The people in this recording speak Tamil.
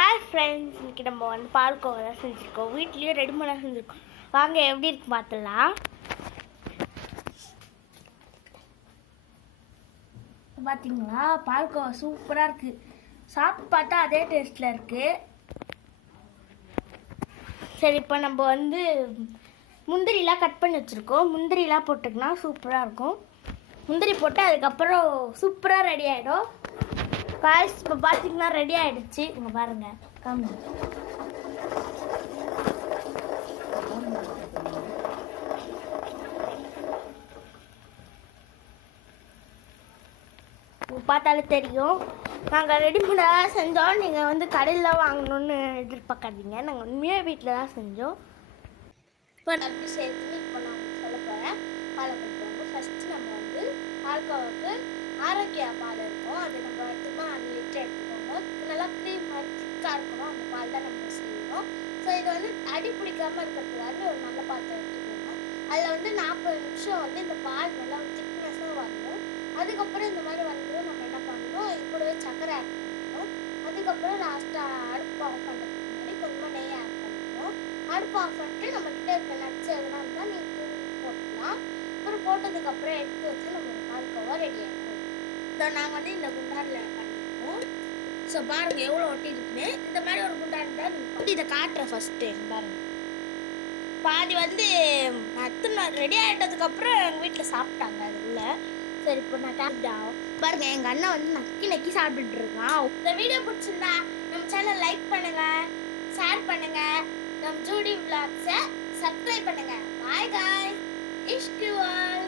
ஹாய் ஃப்ரெண்ட்ஸ், இன்றைக்கி நம்ம வந்து பால்கோவா தான் செஞ்சுருக்கோம். வீட்லேயும் ரெடிமேடாக செஞ்சுருக்கோம். வாங்க எப்படி இருக்கு பார்த்துடலாம். பார்த்தீங்களா, பால்கோவா சூப்பராக இருக்குது. சாப்பிட்டு பார்த்தா அதே டேஸ்ட்டில் இருக்குது. சரி, இப்போ நம்ம வந்து முந்திரிலாம் கட் பண்ணி வச்சுருக்கோம். முந்திரிலாம் போட்டுக்கினா சூப்பராக இருக்கும். முந்திரி போட்டு அதுக்கப்புறம் சூப்பராக ரெடி ஆகிடும். காய்ஸ் இப்போ பார்த்தீங்கன்னா ரெடி ஆகிடுச்சு. இங்கே பாருங்கள், காமி. பார்த்தாலே தெரியும். நாங்கள் ரெடிமேடாக செஞ்சோம். நீங்கள் வந்து கடையில் வாங்கணுன்னு எதிர்பார்க்காதீங்க. நாங்கள் உண்மையாக வீட்டில் தான் செஞ்சோம். இப்போ நான் எப்படி சேர்த்து இப்போ நான் சொல்ல போகிறேன். பாலை கொடுத்துருவோம். ஃபஸ்ட்டு நம்ம வந்து பால்கோவாவுக்கு ஆரோக்கிய பால் இருக்கும். அது நம்ம எடுத்துமா 5 லிட்டர் எடுத்துக்கோங்க. நல்லா க்ரீம் மாதிரி திக்காக இருக்கணும். அந்த பால் தான் நம்ம செய்யணும். ஸோ இது வந்து அடி பிடிக்காமல் இருக்கிறதுக்காக ஒரு நல்ல பாத்திரம் எடுத்துக்கோங்க. அதில் வந்து 40 நிமிஷம் வந்து இந்த பால் நல்லா திக்னஸாக வரணும். அதுக்கப்புறம் இந்த மாதிரி வந்துடும். நம்ம என்ன பண்ணணும், இது கூடவே சர்க்கரை ஆட் பண்ணணும். அதுக்கப்புறம் லாஸ்ட்டாக அடுப்பு ஆஃப் பண்ணுறதுக்கு முன்னாடி கொஞ்சமாக நெய் ஆட் பண்ணணும். அடுப்பு ஆஃப் பண்ணிட்டு நம்மக்கிட்ட இருக்க நட்ஸ் எதுனா இருந்தால் நீங்கள் தூள் போட்டுக்கலாம். அப்புறம் போட்டதுக்கப்புறம் எடுத்து வச்சு நம்ம பால்கோவா ரெடி ஆகிடும். இதை நாங்கள் வந்து இந்த குண்டானில் பண்ணியிருக்கோம். ஸோ பாருங்கள் எவ்வளோ ஒட்டிருக்குன்னு. இந்த மாதிரி ஒரு குண்டான் தான் நீங்கள் இதை காட்டுறேன். ஃபஸ்ட்டு பாருங்கள், பாதி வந்து ரெடி ஆகிட்டதுக்கப்புறம் எங்கள் வீட்டில் சாப்பிட்டாங்க அதுக்குள்ள. சரி, இப்போ நான் கேப்டாகும் பாருங்க. எங்கள் அண்ணன் வந்து நக்கி நக்கி சாப்பிட்டுட்டு இருக்கான். இந்த வீடியோ பிடிச்சிருந்தா நம்ம சேனல் லைக் பண்ணுங்க, ஷேர் பண்ணுங்க, நம்ம ஜூடி விளாக்ஸை சப்ஸ்கிரைப் பண்ணுங்க. பாய் காய், இஷ்குவால்.